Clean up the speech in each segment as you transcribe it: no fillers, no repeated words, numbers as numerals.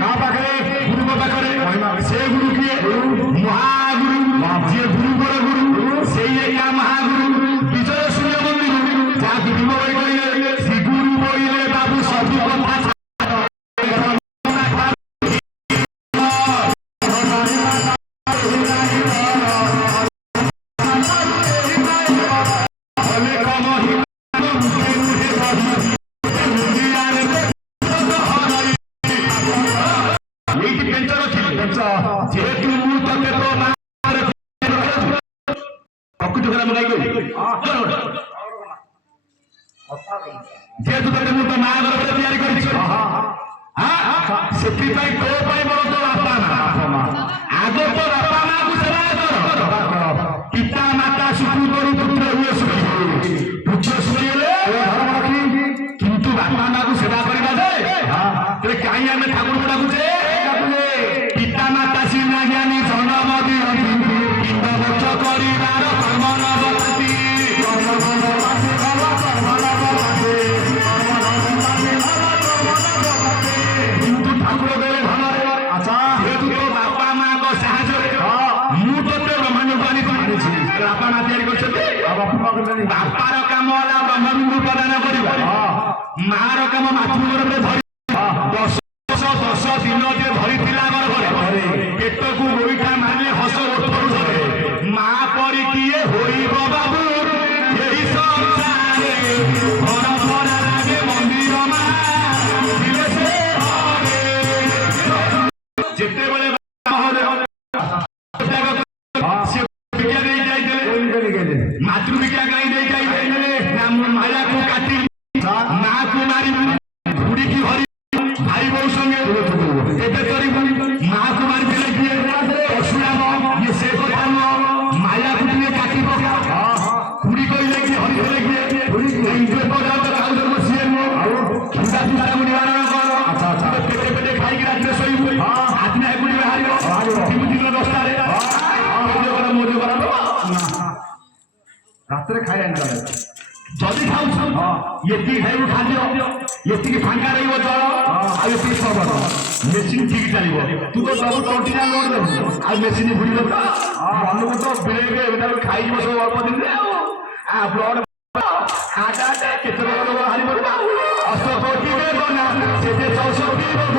ତା ପାଖରେ ଗୁରୁଙ୍କ ପାଖରେ ସେ ଗୁରୁ କିଏ ମହାଗୁରୁ ଯିଏ ଗୁରୁଙ୍କର ଗୁରୁ ସେଇ ଏକା ମହାଗୁରୁ ବିଜୟ ସୂର୍ଯ୍ୟ ମନ୍ଦିର ଯାହାକୁ ଭୀମ ଭାଇ କହିଲେ ଶ୍ରୀ ଗୁରୁ କହିଲେ ବାବୁ ସବୁ କଥା যেহেতু তোকে ମୁଁ ତ ମା ଘର ତିଆରି କରିଛି ସେଥିପାଇଁ ତୋ ପାଇଁ ମୋର ତୋ ବାପା ମା ଆଗ ତୋ ବାପା ମାକୁ ସେବା କର ପିତା ମାତା ସୁଖୁ କରୁ ପୁତ୍ର ହୁଏ ସୁଖୀ ପୁତ୍ର ସୁଖୀ ହେଲେ କିନ୍ତୁ ବାପା ମାକୁ ସେବା କରିବା ଯେ କାହିଁ ଆମେ ଠାକୁରଙ୍କୁ ଡାକୁଛେ ପିତା ମାତା ସିନା ଜ୍ଞାନୀ ଜନ୍ମ ଦିଅନ୍ତି ପିଣ୍ଡ ବଛ କରିବାର କର୍ମ ନବତି କିନ୍ତୁ ଠାକୁର ଦେଲେ ଭଲରେ ଯେହେତୁ ତୋ ବାପା ମାଙ୍କ ସାହାଯ୍ୟରେ ମୁଁ ତୋତେ ବ୍ରହ୍ମାଣ୍ଡକୁ ଆଣିଛି ବାପା ମା ତିଆରି କରିଛନ୍ତି ବାପାର କାମ ହେଲା ବ୍ରହ୍ମାଣ୍ଡକୁ ପ୍ରଦାନ କରିବା ମାର କାମ ମାତୃଗର୍ଭରେ ଧରି 10 ଦିନ ଯେ ଧରିଥିଲା ଗର୍ଭରେ ପେଟକୁ ଗୋଇଠା ମାରିଲେ ହସ ଓଠରୁ ଧରେ ମା ପରି କିଏ ହୋଇବ ବାବୁ ଏହି ସଂସାରେ ଘର ଭରା ଲାଗେ ମନ୍ଦିର ମା ସେ ଯେତେବେଳେ ମାତୃଭିକ୍ଷା ଗାଈ ଦେଇ ଯାଇଥିଲେ ମାୟାକୁ କାଟି ମାକୁ ମାରି ଘୁଡ଼ିକି ହରି ଭାଇ ବୋଉ ସଙ୍ଗେ ଏବେ କରିବୁ ମାକୁ ମାରିଥିଲେ କିଏ ପଶୁରାମ ଇଏ ସେ କଥା ନୁହଁ ମାୟାକୁ ଟିକେ କାଟି ପକା ଘୁଡ଼ି କହିଲେ କିଏ ହରିଥିଲେ କିଏ ସିଏ ନୁହଁ କ୍ଷୁଦା ପିଲାକୁ ନିବାରଣ କର ପେଟେ ପେଟେ ଖାଇକି ରାତିରେ ଶୋଇବୁ ଆଜି ନା ଏକୁଟି ବାହାରିବ ଦିନ 10ଟାରେ ମୋଜ କର ରାତିରେ ଖାଇବା ଯଦି ଖାଉଛୁ ଏତିକି ଖାଇବୁ ଖାଦ୍ୟ ଏତିକି ଫାଙ୍କା ରହିବ ଜଳ ଆଉ ଏତିକି ସବର ମେସିନ୍ ଠିକ ଚାଲିବ ତୁ ତ ସବୁ ତଣ୍ଟିଟା ଲୋଡ୍ ଦେବୁ ଆଉ ମେସିନ୍ ଭୁଲି ଦେବୁ ମନକୁ ତ ବେଳେବେଳେ ଏବେ ଖାଇଯିବ ସବୁ ଅଳ୍ପ ଦିନରେ ଆଉ ବ୍ଲଡ କେତେ ରୋଗ ବାହାରି ପଡିବ ଅଷ୍ଟକୋଟି ବେଦନା ସେ ଯେ 64 ରୋଗ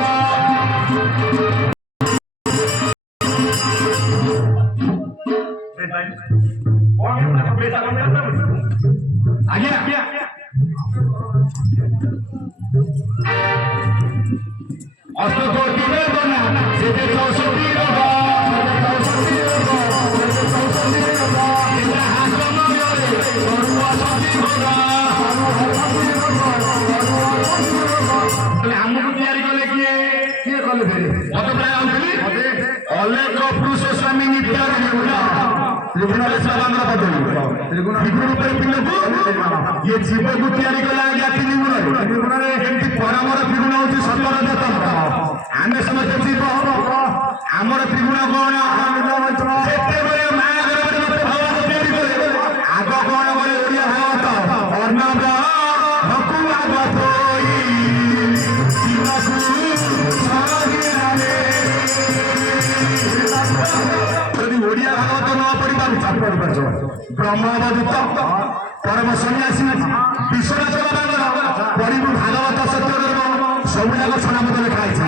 ଆଜ୍ଞା ଆଜ୍ଞା ଅଷ୍ଟକୋଟି ବେଦନା ସେ ଯେ 64 ରୋଗ ଆମକୁ ତିଆରି କଲେ କିଏ କିଏ କଲେ ମତେ ପ୍ରାୟ ଆଉଥିଲି ଅଲେଖ ପୁରୁଷ ସ୍ୱାମୀ ନିତ୍ୟ ତ୍ରିଗୁଣରେଶ୍ୱରଙ୍କର ପଦବୀ ତ୍ରିଗୁଣ ରୂପେ ପିଲାକୁ ଇଏ ଜୀବକୁ ତିଆରି କଲା ଆଜ୍ଞା 3 ଗୁଣରେ ଏମିତି ପରମର ତ୍ରିଗୁଣ ହଉଛି 17 ତନ୍ତ୍ର ଆମେ ସମସ୍ତେ ଜୀବ ଆମର ତ୍ରିଗୁଣ କଣ ଯେତେବେଳେ ମା ଘରରେ ମତେ ଭଗବାନ ତିଆରି କଲେ ଆଗ କଣ କଲେ ଓଡ଼ିଆ ଭାଗବତ ଅର୍ଣ୍ଣବ ଭକୁଆ ବଧୋଇ ଯଦି ଓଡ଼ିଆ ଭାଗବତ ନ ପଢିପାରୁଛ ବ୍ରହ୍ମବଦୂତ ପରମ ସନ୍ନ୍ୟାସୀ ବିଶ୍ୱନାଥ ବାବାଙ୍କର ପଢିବୁ ଭାଗବତ ସତ୍ୟଧର୍ମ ସବୁ ଯାକ ଛଣାମତ ଲେଖା ହେଇଛି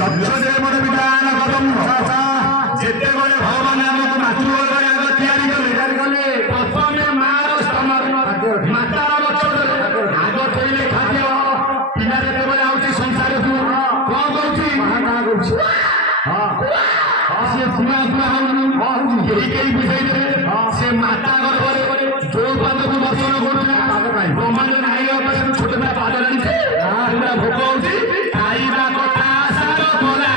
ଲକ୍ଷ୍ୟଦେବର ବିଧାନ ଯେତେବେଳେ ଭଗବାନ ଆମକୁ ମାତୃଗର୍ଭରେ ଆଗ ତିଆରି କଲେ ପ୍ରଥମେ ମାର ସ୍ତନରେ ମାତାର ବଚନରେ ଆଗ ଥୋଇଲେ ଖାଦ୍ୟ ପିଲା ଯେତେବେଳେ ଆଉଛି ସଂସାରକୁ କଣ କରୁଛି ସିଏ ପୁରା ହଉନି କେହି ବୁଝେଇଦେବେ ସେ ମାତା ଗର୍ଭରେ ଯୋଉ ପାଦକୁ ଦର୍ଶନ କରୁଥିଲା ବ୍ରହ୍ମାଣ୍ଡ ନାହିଁ ଛୋଟ ପାଦ ଜାଣିছে ପୁରା ଭୋକ ହଉଛି ଖାଇବା କଥା ସାର କଲା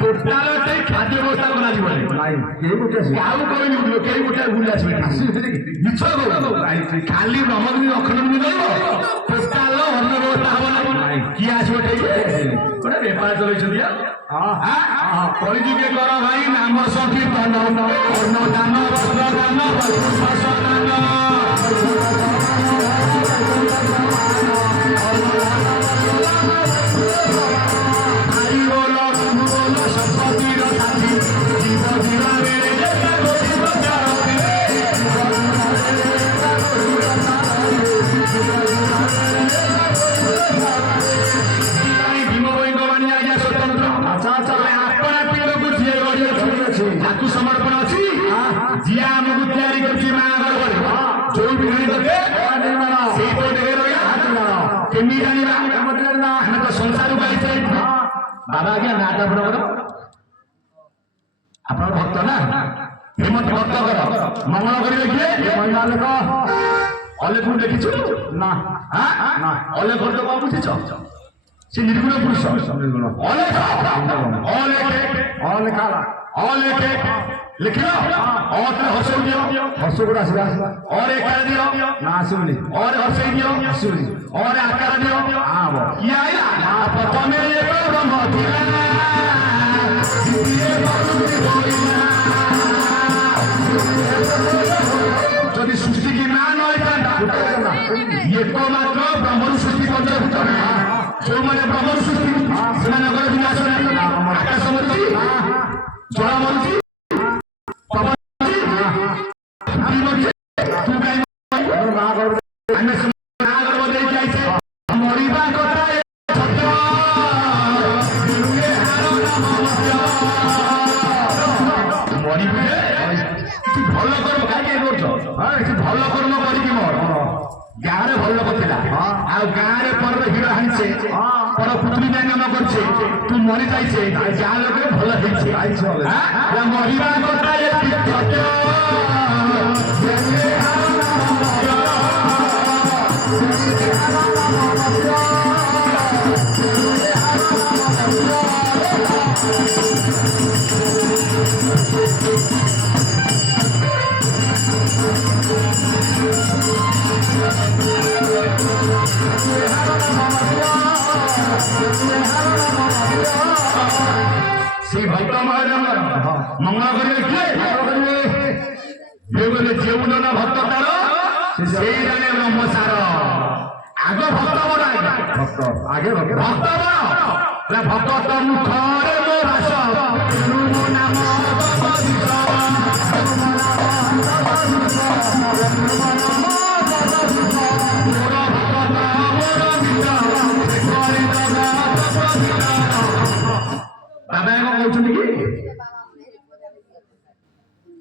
ଟୋଟାଲ ଖାଦ୍ୟ ବ୍ୟବସ୍ଥା କରାଯିବନି ଆଉ କହିବି କେହି ଗୋଟେ ବୁଲି ଆସିବେ ମିଛ ଖାଲି ବ୍ରହ୍ମଗିରି ଅଖଣ୍ଡଗିରି ରହିବ ଟୋଟାଲ ଅନ୍ନ ବ୍ୟବସ୍ଥା ହବ ନା କିଏ ଆସିବ ଗୋଟେ ବେପାର ଚଲେଇଛନ୍ତି କଳିଯୁଗେ କର ଭାଇ ନାମ ସଂକୀର୍ତ୍ତନ ଅନ୍ନ ଦାନ ବସ୍ତ୍ର ଦାନ समर्पण अच्छी जी आमको तैयारी करछि मां गरबरे जो भी घणी करके से तो ढेर केमी जानिबा हम तो संसार पाई छै बाबा के नाटा बरोबर आपन भक्त ना हेमंत भक्त कर मंगल करी देखिए महिमा लोक अले तू देखिछु ना ना अले कर तो बाबू छी से निर्गुण पुरुष निर्गुण अले खाला अले लिखियो और हसो दियो हसो गुड़ा और एक कर दियो ना सुनी और हसई दियो सुनी और आकार दियो हां वो किया आइला प्रथमे एक ब्रह्म दिला ये बाबूजी होइना যদি সৃষ্টি কি না নয় তা ये तो मात्र ब्रह्म सृष्टि पंचभूत जो माने ब्रह्म सृष्टि सेमानकर विनाश आकाश मरुची जल मरुची भल कर्म करी मोर गाँव भल लोक था गाँव पर हिरो हाणिचे पर पुत्री नाम करछे तू मरी जाइछे जा लोक भल हेछे मरिबा कथा श्री भक्त महाराज मंगल करेंगे जीवन भक्त तार से जाने ब्रह्मसार आग भक्त बड़ा भक्त आगे भक्त बड़ा भक्त मुखरे मो भाष नाम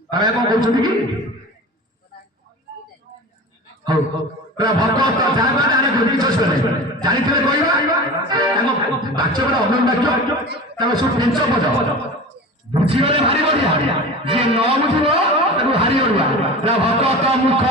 बाबा कौन कहते कि बाबा कौन कहते कि भक्त जाने जानी बाक्य बड़ा अमन बाक्य सब पेंच पद बुझीगले भारी बढ़िया जी न बुझब हारी बढ़िया भक्त मुख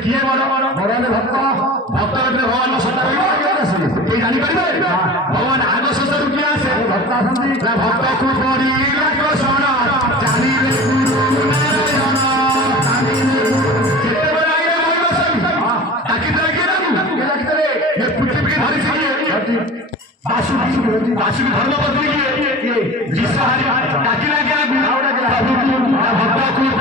किए बड़ भक्त भक्त भगवान जानी पारे भगवान आग संसार किए आसे भक्त को बासुकी धर्म बदली डाकिला भक्त को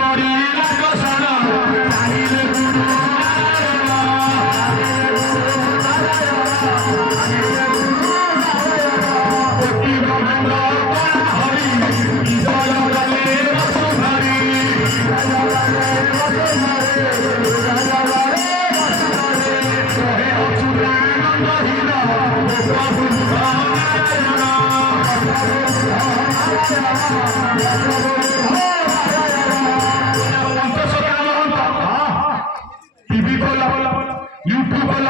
टीवी खोल यूट्यूब खोल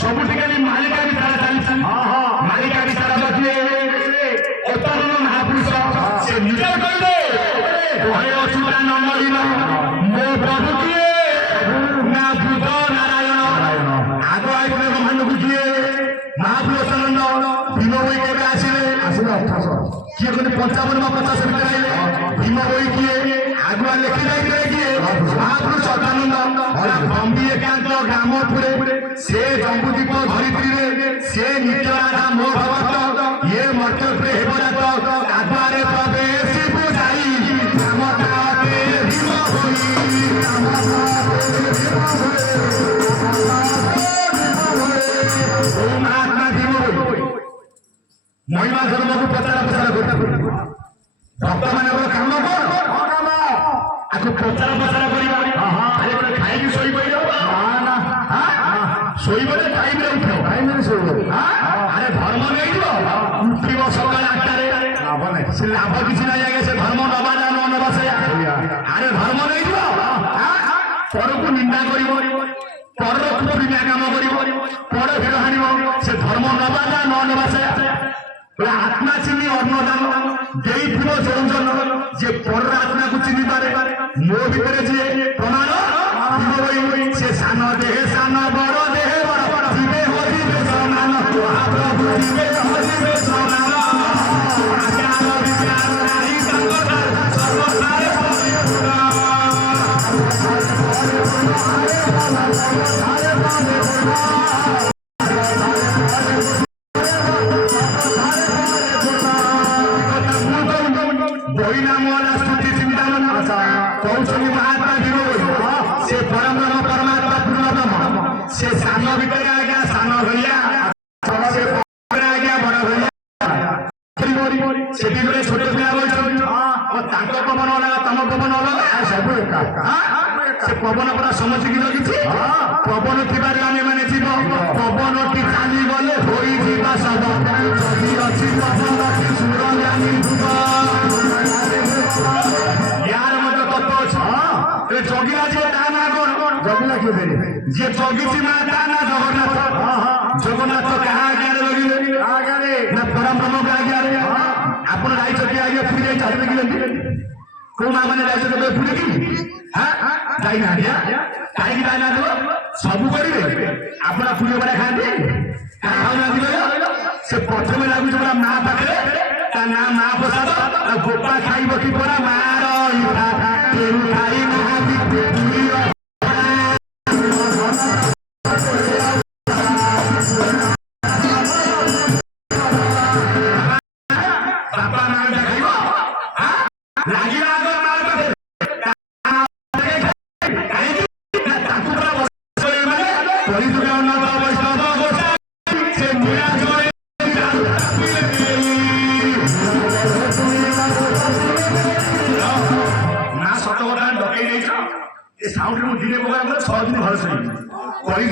सब मालिका विचार चलती मालिका विचार महापुरुष से निजे कहले ନମଳିନ ମୋ ପ୍ରଭୁ କିଏ ନା ଭୂତ ନାରାୟଣ ଆଗ ଆଇଥିଲେ ବ୍ରହ୍ମାଣ୍ଡକୁ କିଏ ମହାପୁରୁଷ ନନ୍ଦ ଭୀମ ବହି କେବେ ଆସିଲେ କିଏ କହିଲେ 55 ବା 50 ଭିତରେ ଆଇଲେ ଭୀମ ବହି କିଏ ଆଗୁଆ ଲେଖି ଯାଇଥିଲେ କିଏ ମହାପୁରୁଷ ସଦାନନ୍ଦ ବମ୍ବି ଏକାନ୍ତ ଗ୍ରାମପୁରେ ସେ ଜମ୍ବୁଦୀପ ଧରିତ୍ରୀରେ ସେ ନିଜ ରାଧା ମୋ ଭଗତ ଇଏ ମର୍ତ୍ତ୍ୟରେ ହେବରାତ କାଦୁଆରେ ପ୍ରବେଶିବୁ ଯାଇ ରାମତାରେ ଭୀମ ହୋଇ ମହାତ୍ମା ଭୀମ ହୋଇ ମହିମା ଧର୍ମକୁ ପ୍ରଚାର କରୁ ଭକ୍ତମାନଙ୍କର କାମ କଣ ଆକୁ ପ୍ରଚାର କରିବା ଖାଇକି ଶୋଇପଡ଼ିବ ଶୋଇବ ଯେ ଟାଇମରେ ଉଠିବ ଆରେ ଧର୍ମ ନେଇଯିବ ଉଠିବ ସକାଳ 8টাରେ ସେ ଲାଭ କିଛି ନାହିଁ ଆଜ୍ଞା ସେ ଧର୍ମ ନବା ନା ନ ନେବା ସେ ଆରେ ଧର୍ମ ନେଇଯିବ ପରକୁ ନିନ୍ଦା କରିବ ପରର କୁପରିମିଆ କାମ କରିବ ପର ଭିଡ଼ ହାଣିବ ସେ ଧର୍ମ ନବା ନା ନ ନେବା ସେ ଆତ୍ମା ଚିହ୍ନି ଅନ୍ନଦାନ ଦେଇଥିବ ଯୋଉଜନ ଯେ ପରର ଆତ୍ମାକୁ ଚିହ୍ନି ପାରେ ମୋ ଭିତରେ ଯିଏ ପ୍ରମାଣ ସେ ସାନ ଦେହେ ସାନ ବଡ଼ ଦେହେ ବଡ଼ ଯିବେ ହଜିବେ ସମାନ ମହାପ୍ରଭୁ ଯିବେ ହଜିବେ ସମାନ ଆକାର ବିଚାର ନାହିଁ ତାଙ୍କ ସର୍ବସାରେ বহিনা মহলা স্তুতি চিন্তামন কৌশলী মহাত্মা ভীম সে পরম পরমাত্মা পূর্ণতম সে সান ভিতরে আজ্ঞা সান হইয়া সে আজ্ঞা বড় হইয়া সেটি করে ছোট পিলা বলছেন তাঙ্ক পবন অলগা তম পবন অলগা সবু একা সে পবন পুরা সমষ্টিকি জগিছি পবন থিবারে আমি মানে জীব পবনটি চালি গলে হই ଯିବା সব যদি অছি পবনটি সুর জানি ধ্রুব यार मत तत्व ए जगिला जे दाना कोन जगिला के देले जे जगिछि ना दाना जगन्नाथ जगन्नाथ कहा आगे लगिले आगे ना परम ब्रह्म के आगे आपण राइछ के आगे फुरी जाई चाहबे कि को मा माने राइछ के फुरी की हां जाई ना दिया काई की दाना दो सब करिवे आपण फुरी बडा खाते खाऊ ना दिले से प्रथमे लागु जरा मा पाखरे ता ना मा प्रसाद गोपा खाइब कि परा मार इहा केरु खाई ना बिते पुरी बापा मार खाइब हां लागि आगर मार पाखे काई ना ताकु पूरा बसले माने परि दुर्गा ना वैष्णव गोसा से मेरा जोए ना सत কথা ডকাই নেইছ এ সাউন্ড মু দিনে পকাম 6 দিন ভালো সই পরি